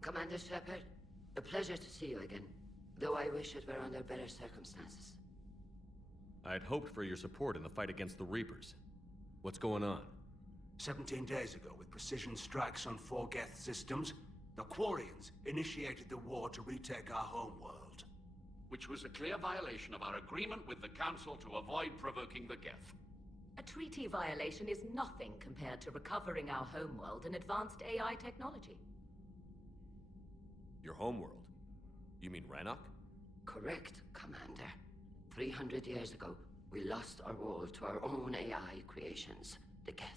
Commander Shepard, a pleasure to see you again, though I wish it were under better circumstances. I had hoped for your support in the fight against the Reapers. What's going on? 17 days ago, with precision strikes on 4 Geth systems, the Quarians initiated the war to retake our homeworld. Which was a clear violation of our agreement with the Council to avoid provoking the Geth. A treaty violation is nothing compared to recovering our homeworld and advanced AI technology. Your homeworld? You mean Rannoch? Correct, Commander. 300 years ago, we lost our world to our own AI creations, the Geth.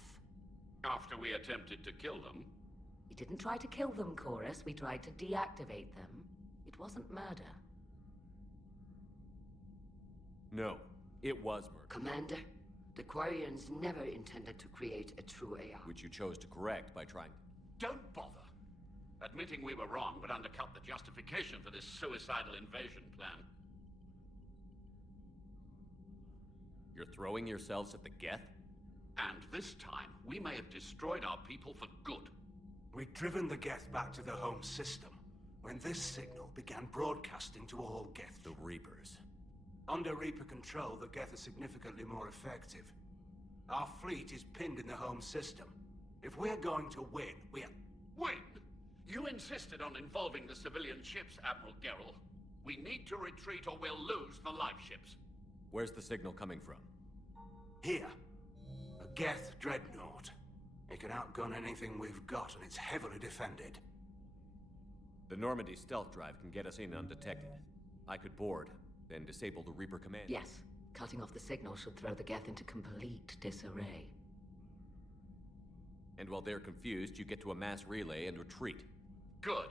After we attempted to kill them. We didn't try to kill them, Chorus. We tried to deactivate them. It wasn't murder. No, it was murder. Commander, the Quarians never intended to create a true AI. Which you chose to correct by trying... Don't bother. Admitting we were wrong would undercut the justification for this suicidal invasion plan. You're throwing yourselves at the Geth? And this time, we may have destroyed our people for good. We'd driven the Geth back to the home system, when this signal began broadcasting to all Geth. The Reapers. Under Reaper control, the Geth are significantly more effective. Our fleet is pinned in the home system. If we're going to win, Win? You insisted on involving the civilian ships, Admiral Gerrel. We need to retreat or we'll lose the live ships. Where's the signal coming from? Here. A Geth dreadnought. It can outgun anything we've got, and it's heavily defended. The Normandy stealth drive can get us in undetected. I could board, then disable the Reaper command. Yes. Cutting off the signal should throw the Geth into complete disarray. And while they're confused, you get to a mass relay and retreat. Good.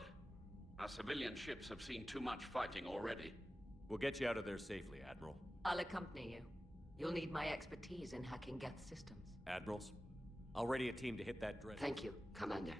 Our civilian ships have seen too much fighting already. We'll get you out of there safely, Admiral. I'll accompany you. You'll need my expertise in hacking Geth systems. Admirals, I'll ready a team to hit that dread. Thank you, Commander.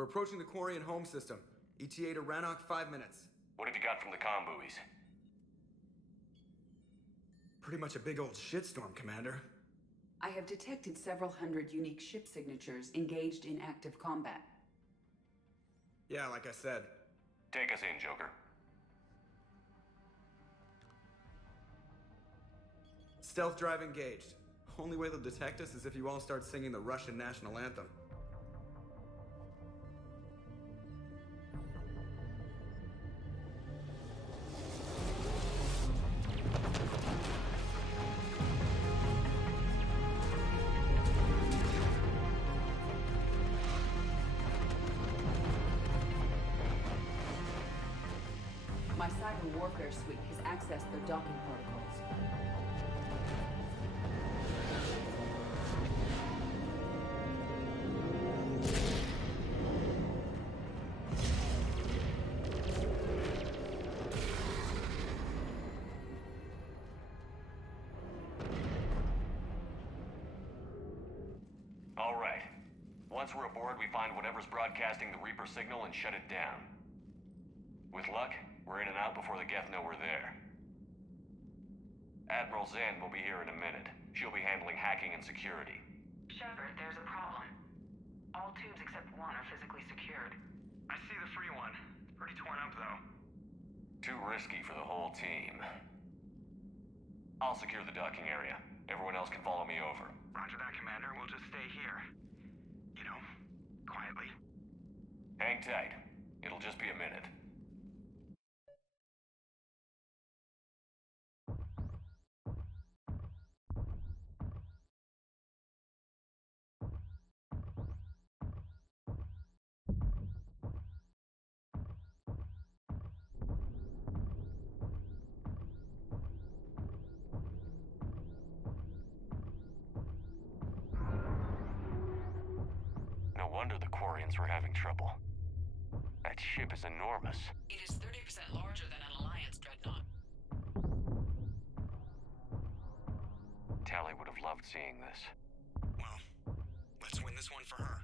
We're approaching the Quarian home system. ETA to Rannoch, 5 minutes. What have you got from the comm buoys? Pretty much a big old shitstorm, Commander. I have detected several hundred unique ship signatures engaged in active combat. Yeah, like I said. Take us in, Joker. Stealth drive engaged. Only way they'll detect us is if you all start singing the Russian national anthem. My cyber warfare suite has accessed their docking protocols. All right. Once we're aboard, we find whatever's broadcasting the Reaper signal and shut it down. With luck, we're in and out before the Geth know we're there. Admiral Zen will be here in a minute. She'll be handling hacking and security. Shepard, there's a problem. All tubes except one are physically secured. I see the free one. It's pretty torn up, though. Too risky for the whole team. I'll secure the docking area. Everyone else can follow me over. Roger that, Commander. We'll just stay here. You know, quietly. Hang tight. It'll just be a minute. No wonder the Quarians were having trouble. That ship is enormous. It is 30% larger than an Alliance dreadnought. Tally would have loved seeing this. Well, let's win this one for her.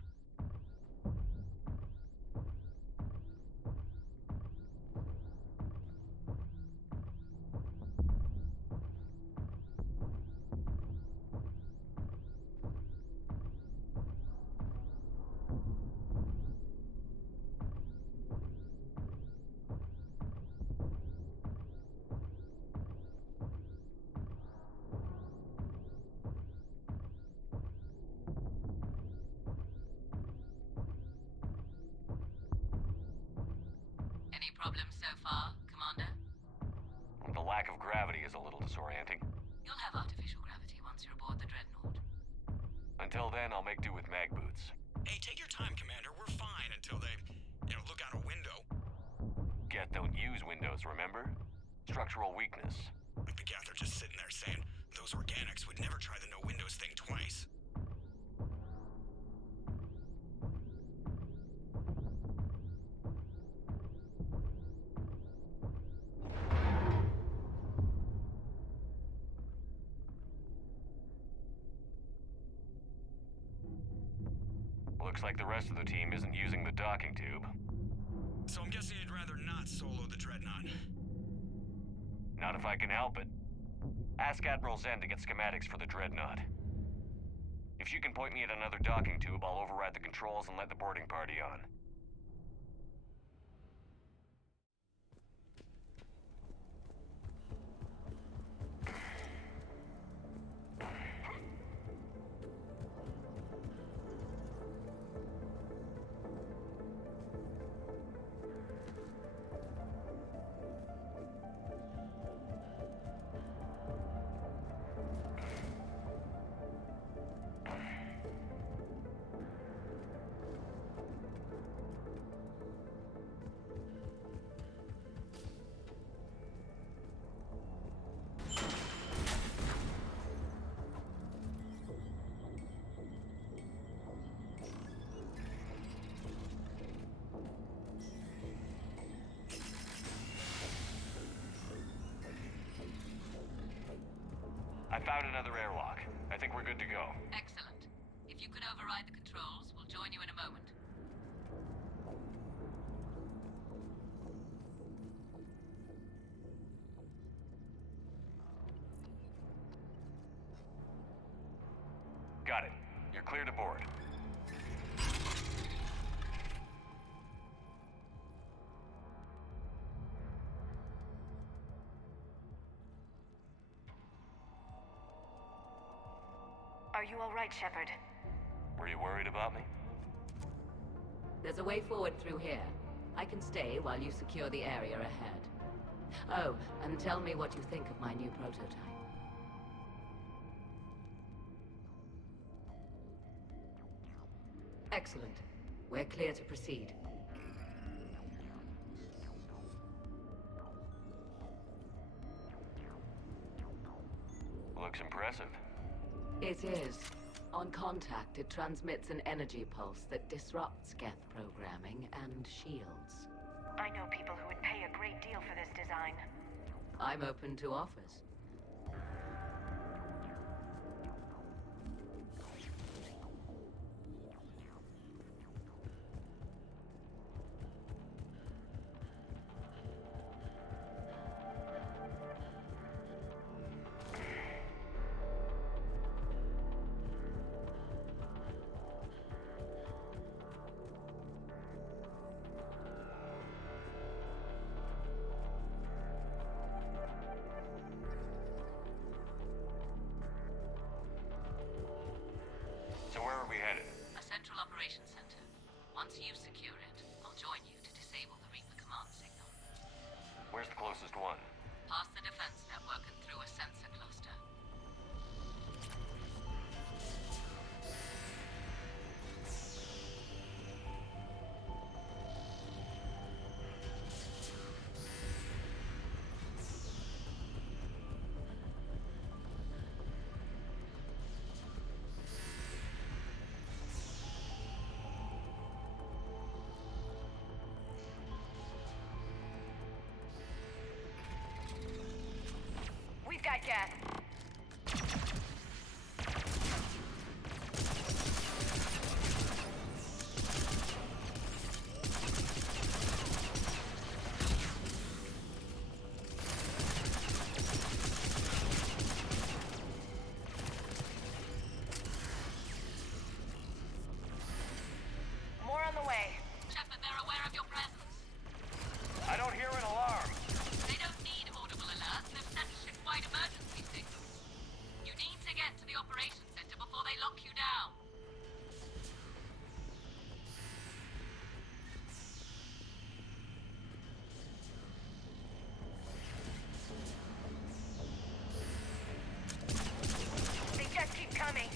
Any problems so far, Commander? The lack of gravity is a little disorienting. You'll have artificial gravity once you're aboard the Dreadnought. Until then, I'll make do with mag boots. Hey, take your time, Commander. We're fine until they, look out a window. Geth don't use windows, remember? Structural weakness. Like the Geth are just sitting there saying, those organics would never try the no windows thing twice. Looks like the rest of the team isn't using the docking tube. So I'm guessing you'd rather not solo the Dreadnought. Not if I can help it. Ask Admiral Zen to get schematics for the Dreadnought. If you can point me at another docking tube, I'll override the controls and let the boarding party on. I found another airlock. I think we're good to go. Excellent. If you could override the controls, we'll join you in a moment. You're cleared aboard. Are you all right, Shepard? Were you worried about me? There's a way forward through here. I can stay while you secure the area ahead. Oh, and tell me what you think of my new prototype. Excellent. We're clear to proceed. Looks impressive. It is. On contact, it transmits an energy pulse that disrupts Geth programming and shields. I know people who would pay a great deal for this design. I'm open to offers. So where are we headed? A central operations center. Once you secure it, I'll join you to disable the Reaper command signal. Where's the closest one? Past the defense network and through a sensor cluster. We've got gas. More on the way. Shepard, they're aware of your presence. I don't hear an alarm. They don't need audible alerts. They've set ship-wide emergency signals. You need to get to the operations center before they lock you down. They just keep coming.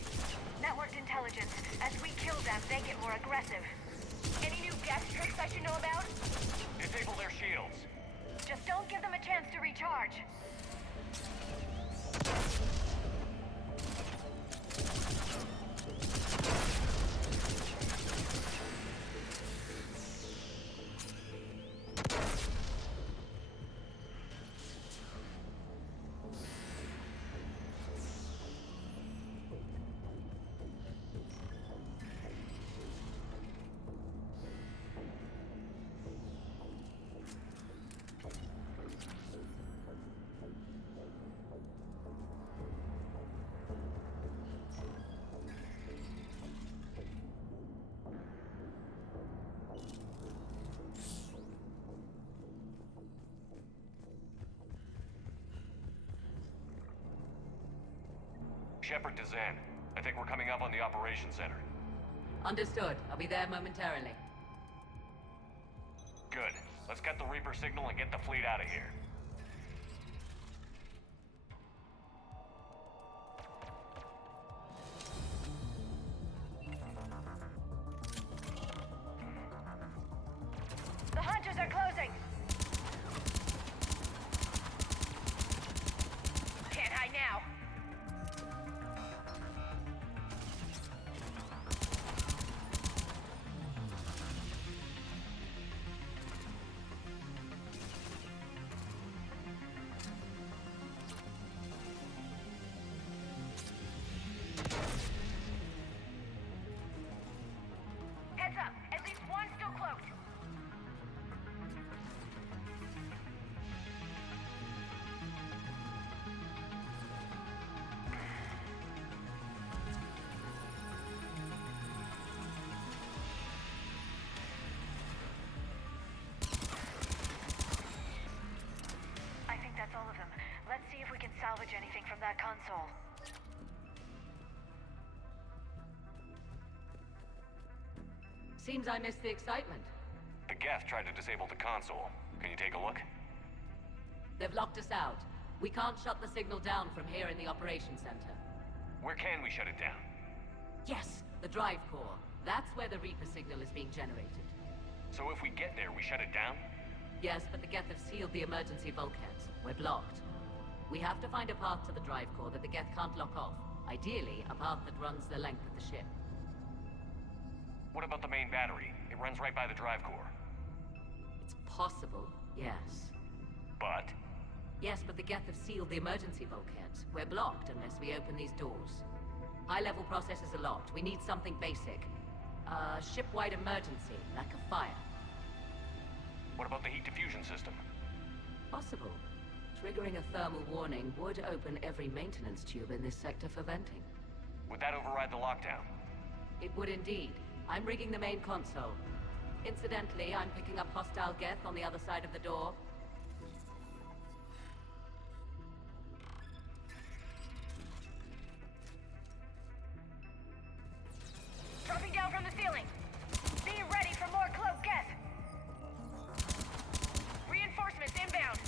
Networked intelligence. As we kill them, they get more aggressive. Any new gas tricks I should know about? Disable their shields. Just don't give them a chance to recharge. Shepard to Zen. I think we're coming up on the operations center. Understood. I'll be there momentarily. Good. Let's cut the Reaper signal and get the fleet out of here. The hunters are closing. Can't hide now. salvage anything from that console. Seems I missed the excitement. The Geth tried to disable the console. Can you take a look? They've locked us out. We can't shut the signal down from here in the operations center. Where can we shut it down? Yes, the drive core. That's where the Reaper signal is being generated. So if we get there, we shut it down? Yes, but the Geth have sealed the emergency bulkheads. We're blocked. We have to find a path to the drive core that the Geth can't lock off. Ideally, a path that runs the length of the ship. What about the main battery? It runs right by the drive core. It's possible, yes. But? Yes, but the Geth have sealed the emergency bulkheads. We're blocked unless we open these doors. High-level processes are locked. We need something basic. Ship-wide emergency, like a fire. What about the heat diffusion system? Possible. Triggering a thermal warning would open every maintenance tube in this sector for venting. Would that override the lockdown? It would indeed. I'm rigging the main console. Incidentally, I'm picking up hostile Geth on the other side of the door. Dropping down from the ceiling. Be ready for more cloak Geth. Reinforcements inbound.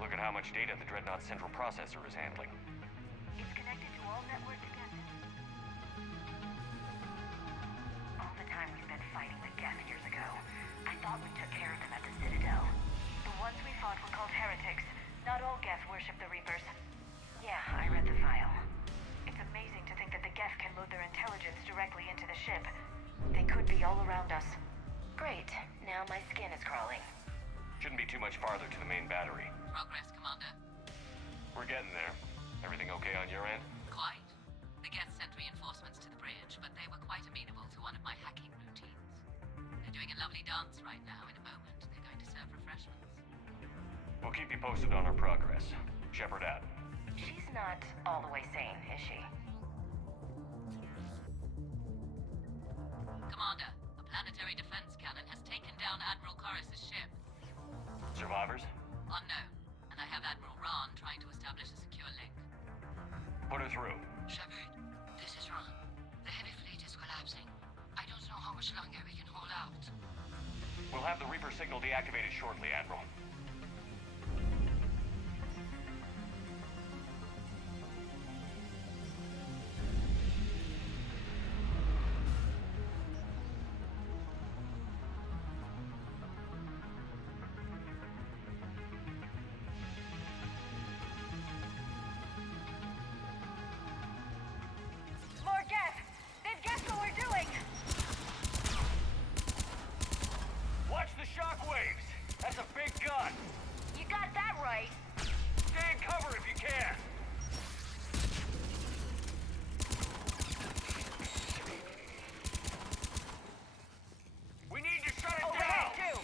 Look at how much data the Dreadnought's central processor is handling. It's connected to all network together. All the time we spent fighting the Geth years ago, I thought we took care of them at the Citadel. The ones we fought were called heretics. Not all Geth worship the Reapers. Yeah, I read the file. It's amazing to think that the Geth can load their intelligence directly into the ship. They could be all around us. Great. Now my skin is crawling. Shouldn't be too much farther to the main battery. Progress, Commander. We're getting there. Everything okay on your end? Quite. The Geth sent reinforcements to the bridge, but they were quite amenable to one of my hacking routines. They're doing a lovely dance right now. In a moment, they're going to serve refreshments. We'll keep you posted on our progress. Shepard out. She's not all the way sane, is she? Commander, a planetary defense cannon has taken down Admiral Corus's ship. Survivors? Unknown. And I have Admiral Ron trying to establish a secure link. Put her through. Shepard, this is Ron. The heavy fleet is collapsing. I don't know how much longer we can hold out. We'll have the Reaper signal deactivated shortly, Admiral. More Geth! They've guessed what we're doing! Watch the shockwaves! That's a big gun! You got that right! Stay in cover if you can! We need to shut it Overhead, down! too!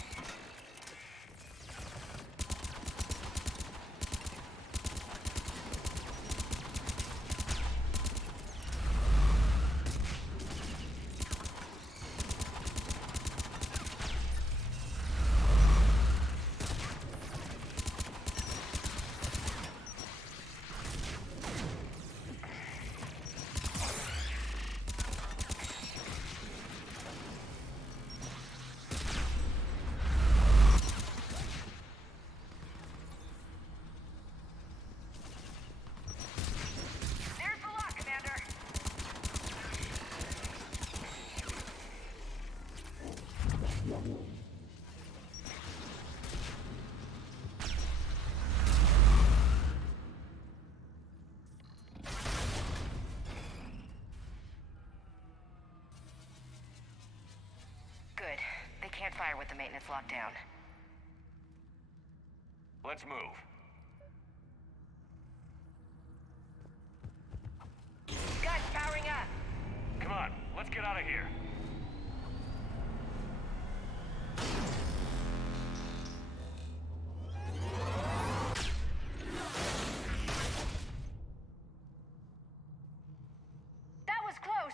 There's the lock, Commander! Good. They can't fire with the maintenance lockdown. Let's move. out of here. That was close.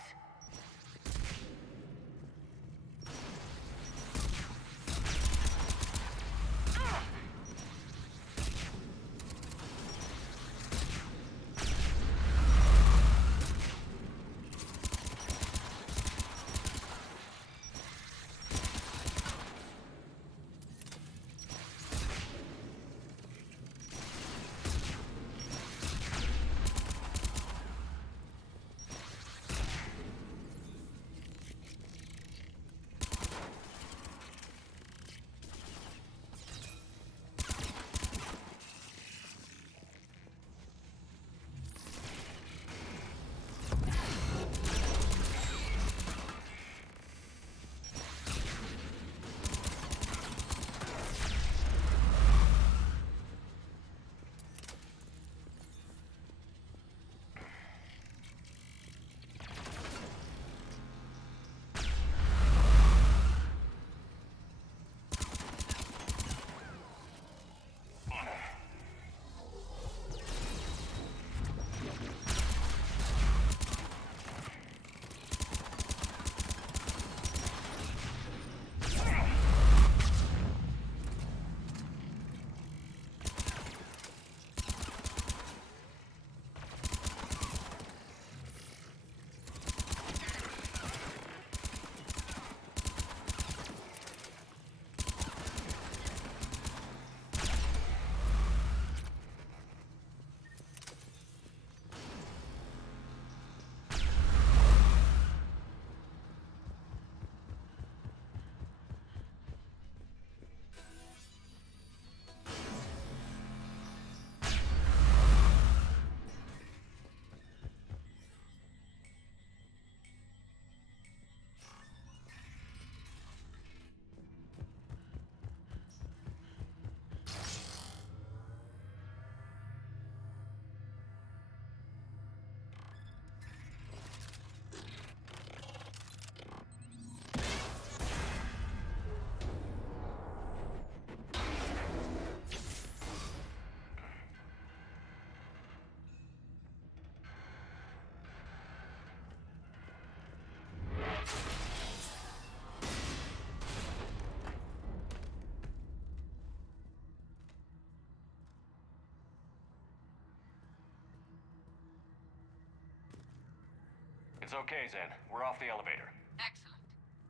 It's okay, Zen. We're off the elevator. Excellent.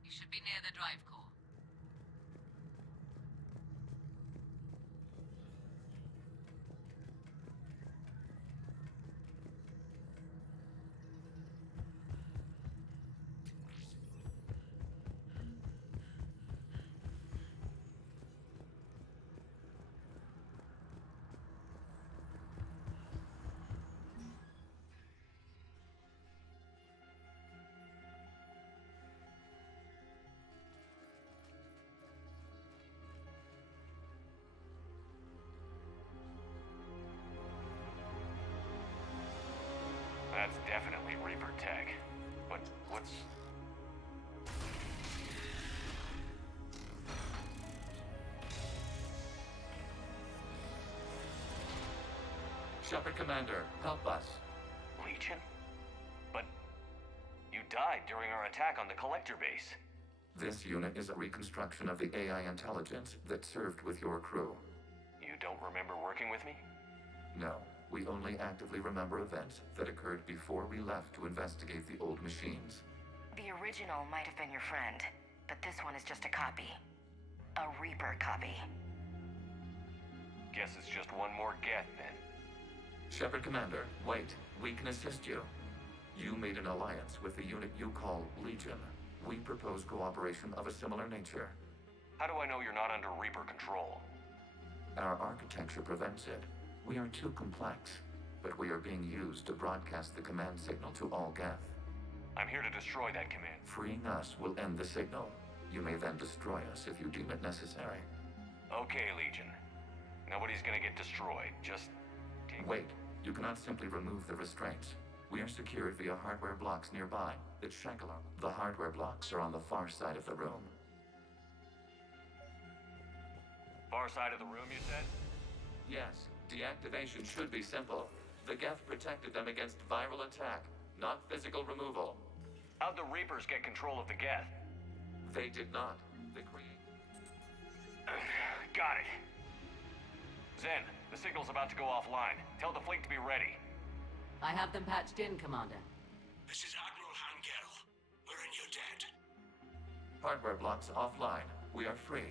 You should be near the drive core. That's definitely Reaper tech. But what's... Shepard Commander, help us. Legion? But you died during our attack on the Collector base. This unit is a reconstruction of the AI intelligence that served with your crew. You don't remember working with me? No, we only actively remember events that occurred before we left to investigate the old machines. The original might have been your friend, but this one is just a copy. A Reaper copy. Guess it's just one more Geth then. Shepard Commander, wait. We can assist you. You made an alliance with the unit you call Legion. We propose cooperation of a similar nature. How do I know you're not under Reaper control? Our architecture prevents it. We are too complex, but we are being used to broadcast the command signal to all Geth. I'm here to destroy that command. Freeing us will end the signal. You may then destroy us if you deem it necessary. Okay, Legion. Nobody's gonna get destroyed. Just take... Wait. You cannot simply remove the restraints. We are secured via hardware blocks nearby that shackle our... The hardware blocks are on the far side of the room. Far side of the room, you said? Yes, deactivation should be simple. The Geth protected them against viral attack, not physical removal. How'd the Reapers get control of the Geth? They did not. Got it. Zen, the signal's about to go offline. Tell the fleet to be ready. I have them patched in, Commander. This is Admiral Hangel. We're in your debt. Hardware blocks offline. We are free.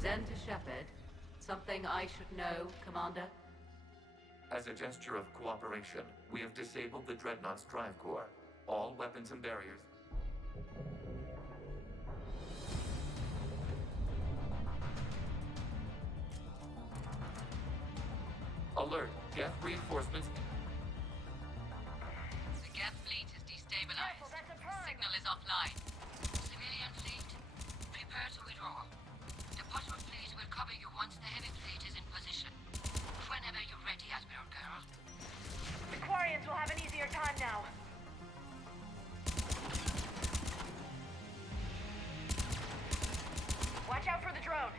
Zen to Shepard. Something I should know, Commander? As a gesture of cooperation, we have disabled the Dreadnought's drive core. All weapons and barriers. Alert! Geth reinforcements. The Geth fleet is destabilized. Signal is offline. Civilian fleet, prepare to withdraw. The patrol fleet will cover you once the heavy fleet is in position. Whenever you're ready, Admiral Girl. The Quarians will have an easier time now. Watch out for the drone.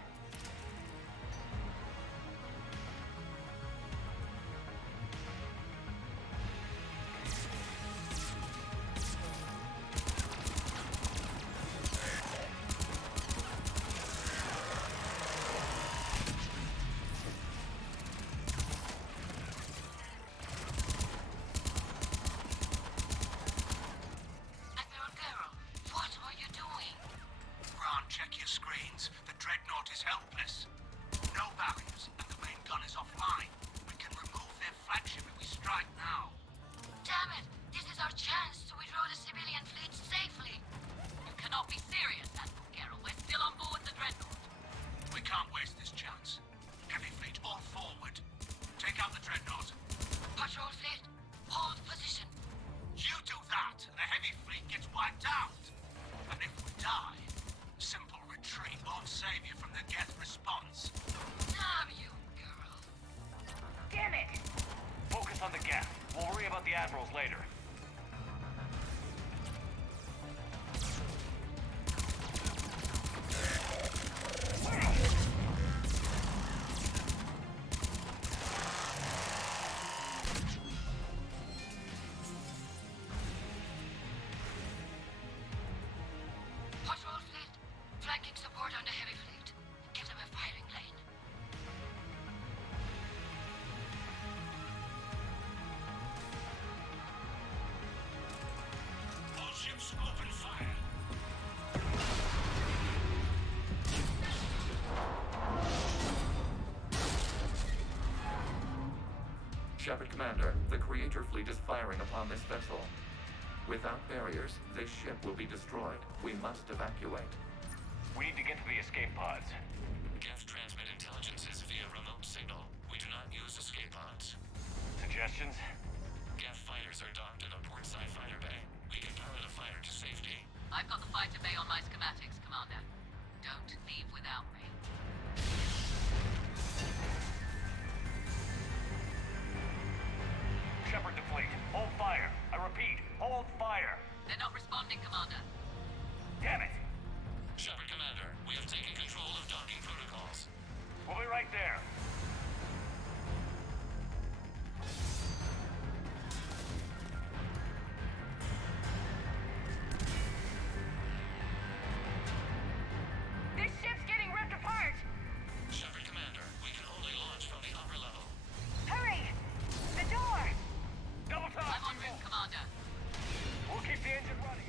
Admiral Girl, what are you doing? Ron, check your screens. The Dreadnought is helpless. No barriers, and the main gun is offline. We can remove their flagship if we strike now. Damn it! This is our chance to withdraw the civilian fleet safely. You cannot be serious, Admiral Geralt. We're still on board the Dreadnought. We can't waste this chance. Heavy fleet all forward. Take out the Dreadnought. Patrol fleet, hold position. You do that, and the heavy fleet gets wiped out. And if we die, simple retreat won't save you from the Geth response. Damn you, girl. Damn it! Focus on the Geth. We'll worry about the Admirals later. Patrol fleet, flanking support on the heavy fleet. Give them a firing lane. All ships open fire. Shepard Commander, the Creator fleet is firing upon this vessel. Without barriers, this ship will be destroyed. We must evacuate. We need to get to the escape pods. Geth transmit intelligences via remote signal. We do not use escape pods. Suggestions? Geth fighters are docked in a portside fighter bay. We can pilot a fighter to safety. I've got the fighter bay on my schematics, Commander. Don't leave without me. Shepard to fleet. Hold fire. I repeat, hold fire. They're not responding, Commander. Damn it! Shepard Commander, we have taken control of docking protocols. We'll be right there. This ship's getting ripped apart! Shepard Commander, we can only launch from the upper level. Hurry! The door! Double time! I'm en route, Commander. We'll keep the engine running.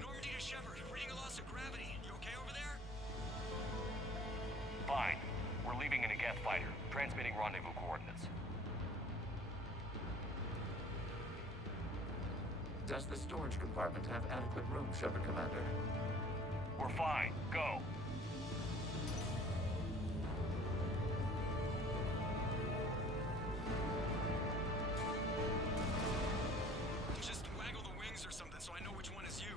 Normandy to Shepard, reading a loss of gravity. You okay over there? Fine. We're leaving in a Geth fighter, transmitting rendezvous coordinates. Does the storage compartment have adequate room, Shepard Commander? We're fine. Go. Just waggle the wings or something so I know which one is you.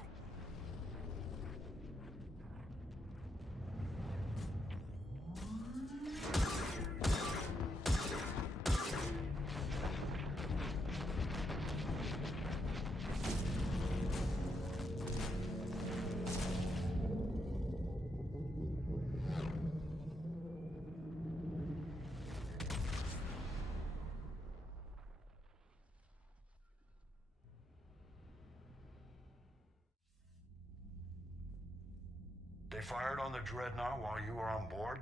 They fired on the Dreadnought while you were on board?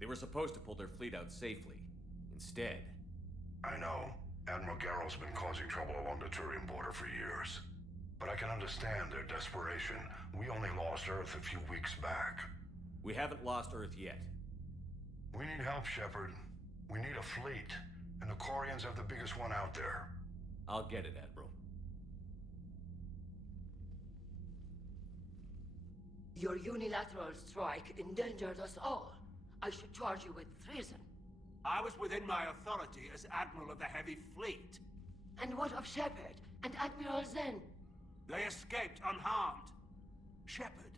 They were supposed to pull their fleet out safely. Instead... I know. Admiral Garrow's been causing trouble along the Turian border for years. But I can understand their desperation. We only lost Earth a few weeks back. We haven't lost Earth yet. We need help, Shepard. We need a fleet. And the Quarians have the biggest one out there. I'll get it, Admiral. Your unilateral strike endangered us all. I should charge you with treason. I was within my authority as Admiral of the Heavy Fleet. And what of Shepard and Admiral Zen? They escaped unharmed. Shepard,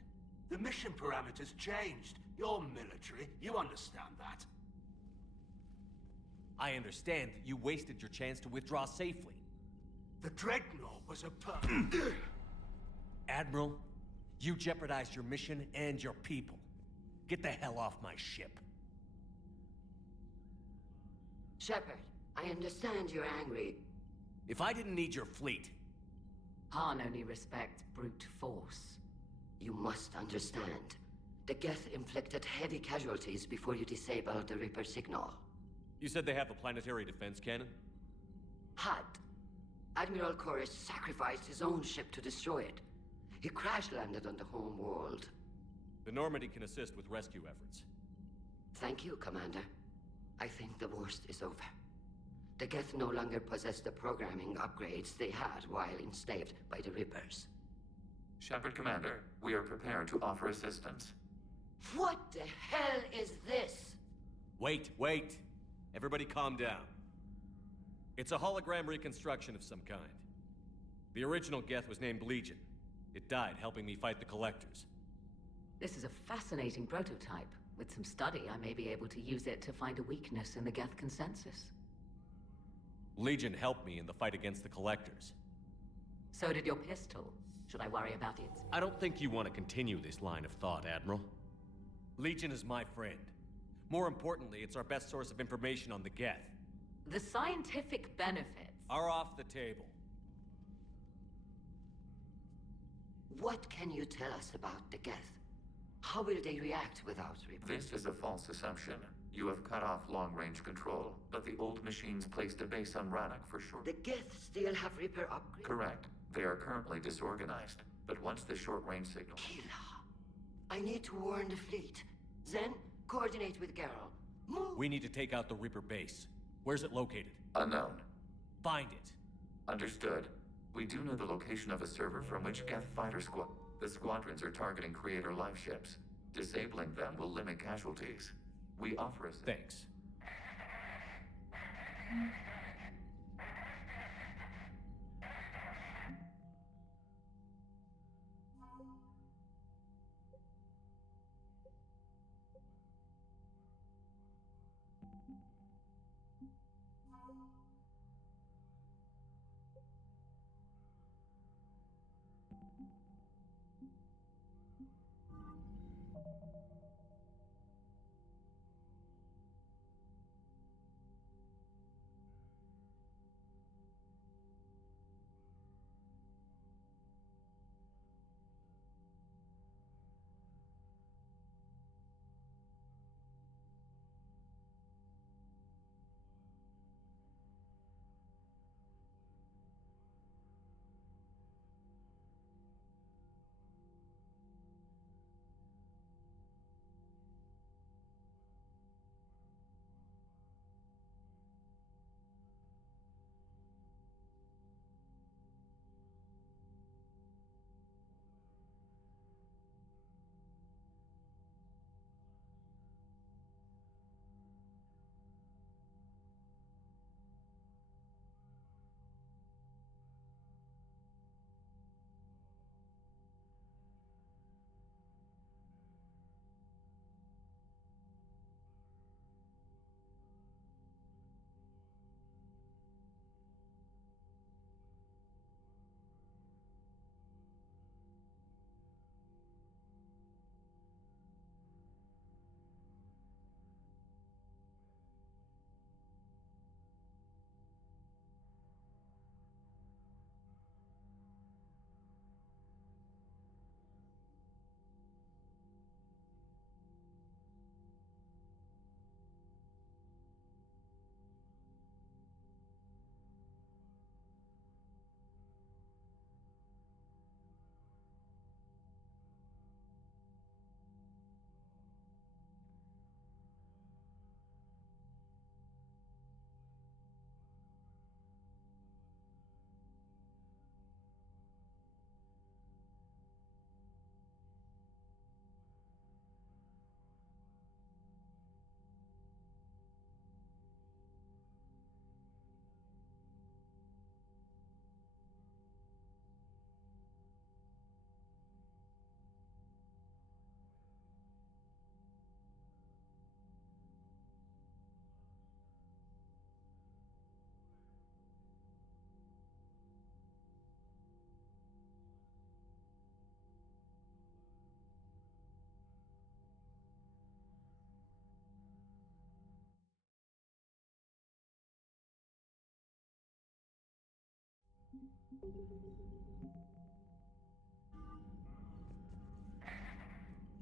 the mission parameters changed. You're military. You understand that. I understand that you wasted your chance to withdraw safely. The Dreadnought was a Admiral, you jeopardized your mission and your people. Get the hell off my ship. Shepard, I understand you're angry. If I didn't need your fleet... Han only respects brute force. You must understand. The Geth inflicted heavy casualties before you disabled the Reaper signal. You said they have a planetary defense cannon? Had. Admiral Chorus sacrificed his own ship to destroy it. He crash-landed on the home world. The Normandy can assist with rescue efforts. Thank you, Commander. I think the worst is over. The Geth no longer possess the programming upgrades they had while enslaved by the Reapers. Shepard Commander, we are prepared to offer assistance. What the hell is this? Wait. Everybody calm down. It's a hologram reconstruction of some kind. The original Geth was named Legion. It died helping me fight the Collectors. This is a fascinating prototype. With some study, I may be able to use it to find a weakness in the Geth consensus. Legion helped me in the fight against the Collectors. So did your pistol. Should I worry about it? I don't think you want to continue this line of thought, Admiral. Legion is my friend. More importantly, it's our best source of information on the Geth. The scientific benefits are off the table. What can you tell us about the Geth? How will they react without Reaper? This is a false assumption. You have cut off long-range control, but the old machines placed a base on Rannoch for short... The Geth still have Reaper upgrades? Correct. They are currently disorganized, but once the short-range signal... I need to warn the fleet. Then, coordinate with Garrow. Move! We need to take out the Reaper base. Where's it located? Unknown. Find it. Understood. We do know the location of a server from which Geth fighter squad... The squadrons are targeting Creator live ships. Disabling them will limit casualties. We offer us... Thanks.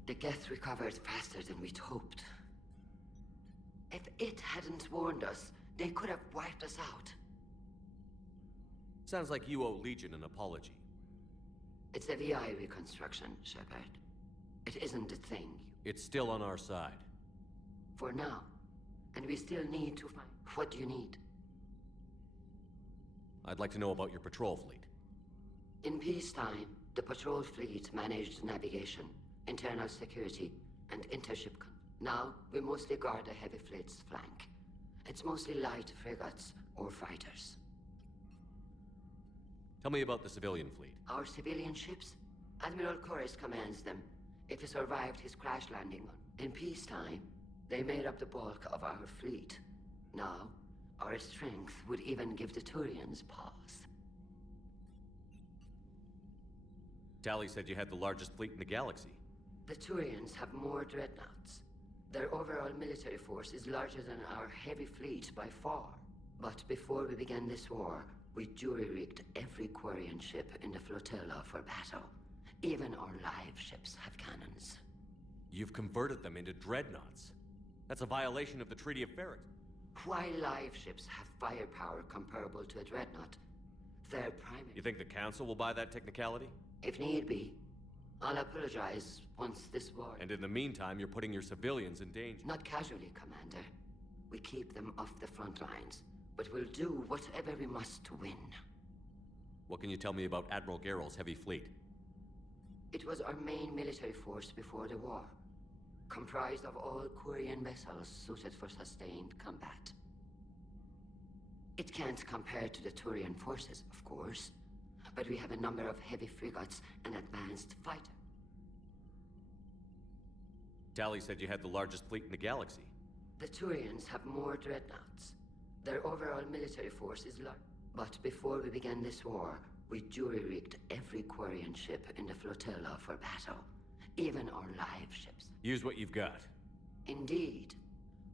The Geth recovered faster than we'd hoped. If it hadn't warned us, they could have wiped us out. Sounds like you owe Legion an apology. It's a VI reconstruction, Shepard. It isn't a thing. It's still on our side. For now. And we still need to find... What do you need? I'd like to know about your patrol fleet. In peacetime, the patrol fleet managed navigation, internal security, and intership Now, we mostly guard the heavy fleet's flank. It's mostly light frigates or fighters. Tell me about the civilian fleet. Our civilian ships? Admiral Corus commands them. If he survived his crash landing in peacetime, they made up the bulk of our fleet. Now, our strength would even give the Turians pause. Tali said you had the largest fleet in the galaxy. The Turians have more dreadnoughts. Their overall military force is larger than our heavy fleet by far. But before we began this war, we jury-rigged every Quarian ship in the flotilla for battle. Even our live ships have cannons. You've converted them into dreadnoughts. That's a violation of the Treaty of Ferret. While live ships have firepower comparable to a dreadnought, their primary... You think the Council will buy that technicality? If need be. I'll apologize once this war... And in the meantime, you're putting your civilians in danger. Not casually, Commander. We keep them off the front lines, but we'll do whatever we must to win. What can you tell me about Admiral Geralt's heavy fleet? It was our main military force before the war, comprised of all Quarian vessels suited for sustained combat. It can't compare to the Turian forces, of course, but we have a number of heavy frigates and advanced fighters. Tali said you had the largest fleet in the galaxy. The Turians have more dreadnoughts. Their overall military force is large. But before we began this war, we jury-rigged every Quarian ship in the flotilla for battle. Even our live ships. Use what you've got. Indeed.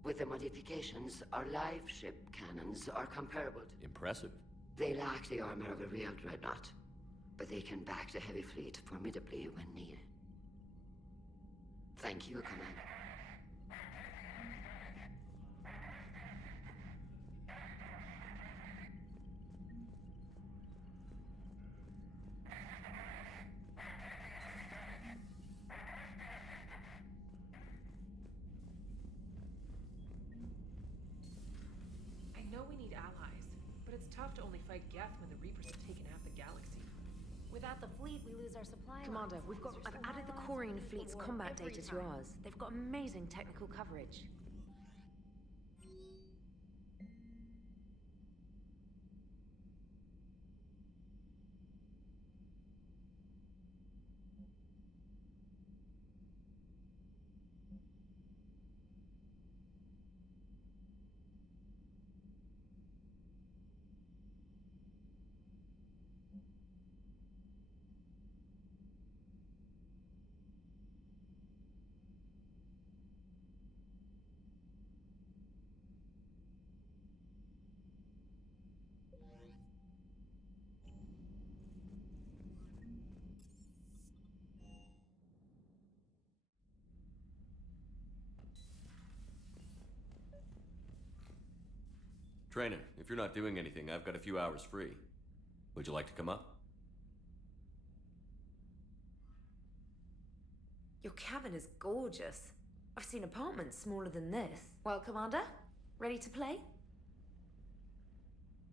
With the modifications, our live ship cannons are comparable to... Impressive. They lack the armor of a real dreadnought, but they can back the heavy fleet formidably when needed. Thank you, Commander. I know we need allies, but it's tough to only fight Geth when the Reapers have taken half the galaxy. Without the fleet, we lose our supply. Commander, I've added the Quarian fleet's combat data to ours. They've got amazing technical coverage. Trainer, if you're not doing anything, I've got a few hours free. Would you like to come up? Your cabin is gorgeous. I've seen apartments smaller than this. Well, Commander, ready to play?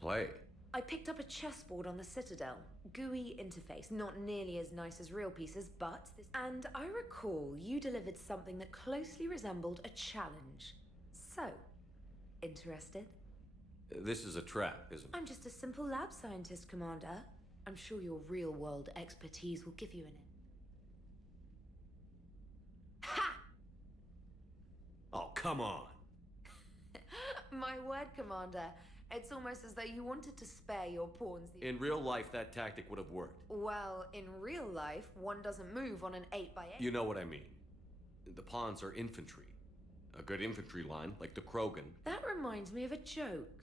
Play? I picked up a chessboard on the Citadel. GUI interface, not nearly as nice as real pieces, but this... And I recall you delivered something that closely resembled a challenge. So, interested? This is a trap, isn't it? I'm just a simple lab scientist, Commander. I'm sure your real-world expertise will give you an... Ha! Oh, come on! My word, Commander. It's almost as though you wanted to spare your pawns the... In real life, that tactic would have worked. Well, in real life, one doesn't move on an 8x8. You know what I mean. The pawns are infantry. A good infantry line, like the Krogan. That reminds me of a joke.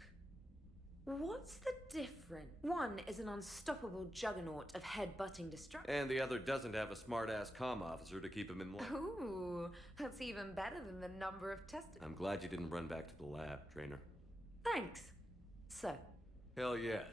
What's the difference? One is an unstoppable juggernaut of head-butting destruction. And the other doesn't have a smart-ass comm officer to keep him in line. Ooh, that's even better than the number of testicles. I'm glad you didn't run back to the lab, Trainer. Thanks. So, Hell yes.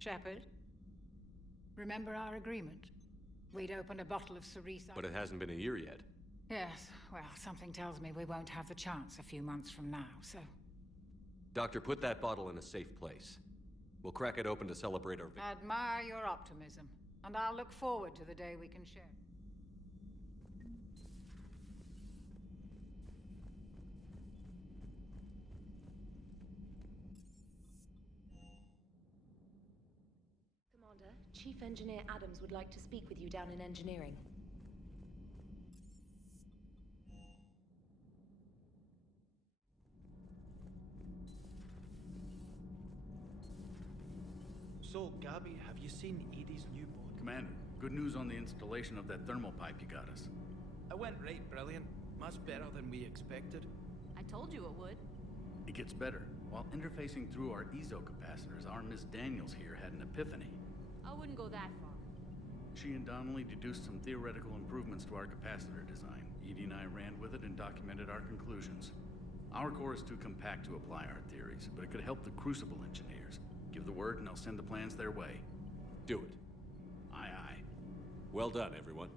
Shepard, remember our agreement? We'd open a bottle of cerise. But it hasn't been a year yet. Yes, well, something tells me we won't have the chance a few months from now, so... Doctor, put that bottle in a safe place. We'll crack it open to celebrate our victory. I admire your optimism, and I'll look forward to the day we can share. Commander, Chief Engineer Adams would like to speak with you down in engineering. So, Gabby, have you seen Edie's new boat? Commander, good news on the installation of that thermal pipe you got us. It went right brilliant. Much better than we expected. I told you it would. It gets better. While interfacing through our ezo capacitors, our Miss Daniels here had an epiphany. I wouldn't go that far. She and Donnelly deduced some theoretical improvements to our capacitor design. Edie and I ran with it and documented our conclusions. Our core is too compact to apply our theories, but it could help the Crucible engineers. Give the word and I'll send the plans their way. Do it. Aye, aye. Well done, everyone.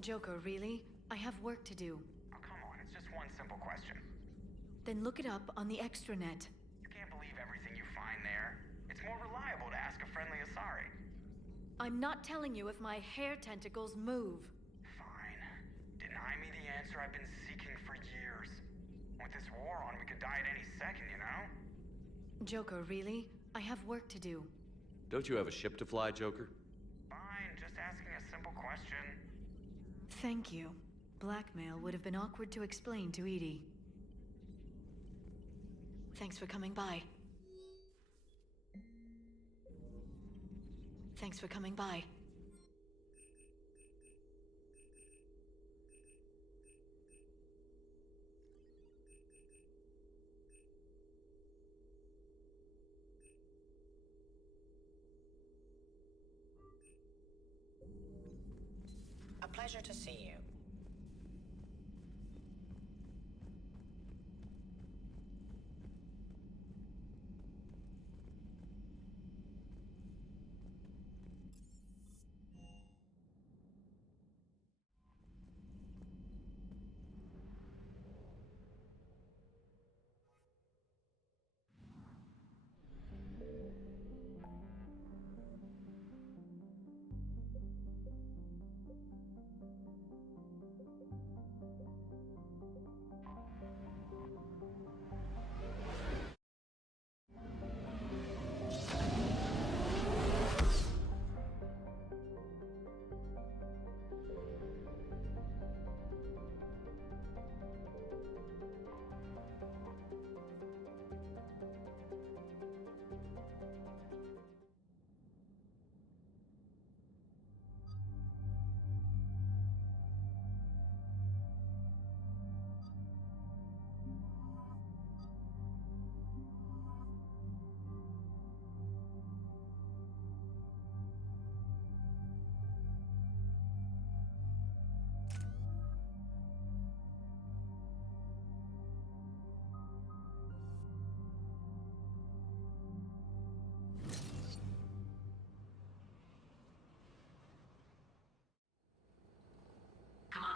Joker, really? I have work to do. Oh, come on, it's just one simple question. Then look it up on the extranet. You can't believe everything you find there. It's more reliable to ask a friendly Asari. I'm not telling you if my hair tentacles move. Fine. Deny me the answer I've been seeking for years. With this war on, we could die at any second, you know? Joker, really? I have work to do. Don't you have a ship to fly, Joker? Fine, just asking a simple question. Thank you. Blackmail would have been awkward to explain to Edie. Thanks for coming by. Thanks for coming by. A pleasure to see you.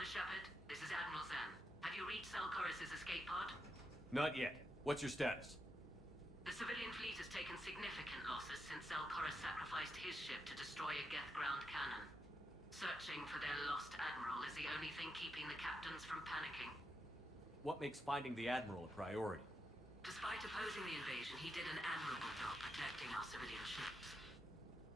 Shepard, this is Admiral Zen. Have you reached Selchorus's escape pod? Not yet. What's your status? The civilian fleet has taken significant losses since Selchorus sacrificed his ship to destroy a Geth ground cannon. Searching for their lost admiral is the only thing keeping the captains from panicking. What makes finding the Admiral a priority? Despite opposing the invasion, he did an admirable job protecting our civilian ships.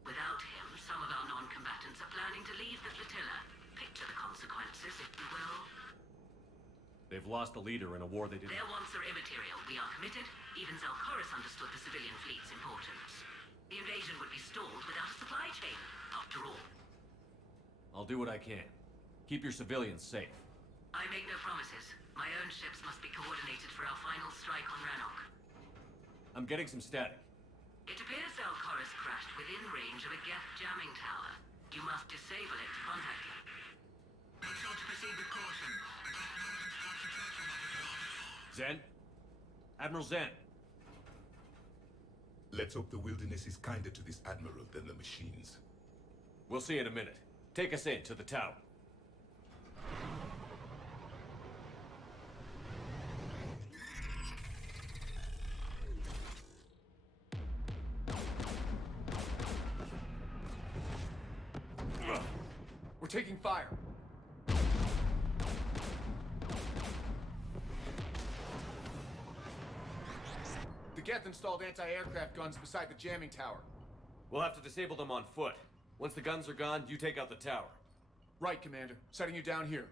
Without him, some of our non-combatants are planning to leave the flotilla. Picture the consequences, if you will. They've lost a leader in a war they didn't... Their wants are immaterial. We are committed. Even Selchorus understood the civilian fleet's importance. The invasion would be stalled without a supply chain, after all. I'll do what I can. Keep your civilians safe. I make no promises. My own ships must be coordinated for our final strike on Rannoch. I'm getting some static. It appears Selchorus crashed within range of a Geth jamming tower. You must disable it to contact him. Make sure to proceed with caution. Zen? Admiral Zen? Let's hope the wilderness is kinder to this admiral than the machines. We'll see in a minute. Take us in to the tower. We're taking fire. The Geth installed anti-aircraft guns beside the jamming tower. We'll have to disable them on foot. Once the guns are gone, you take out the tower. Right, Commander. Setting you down here.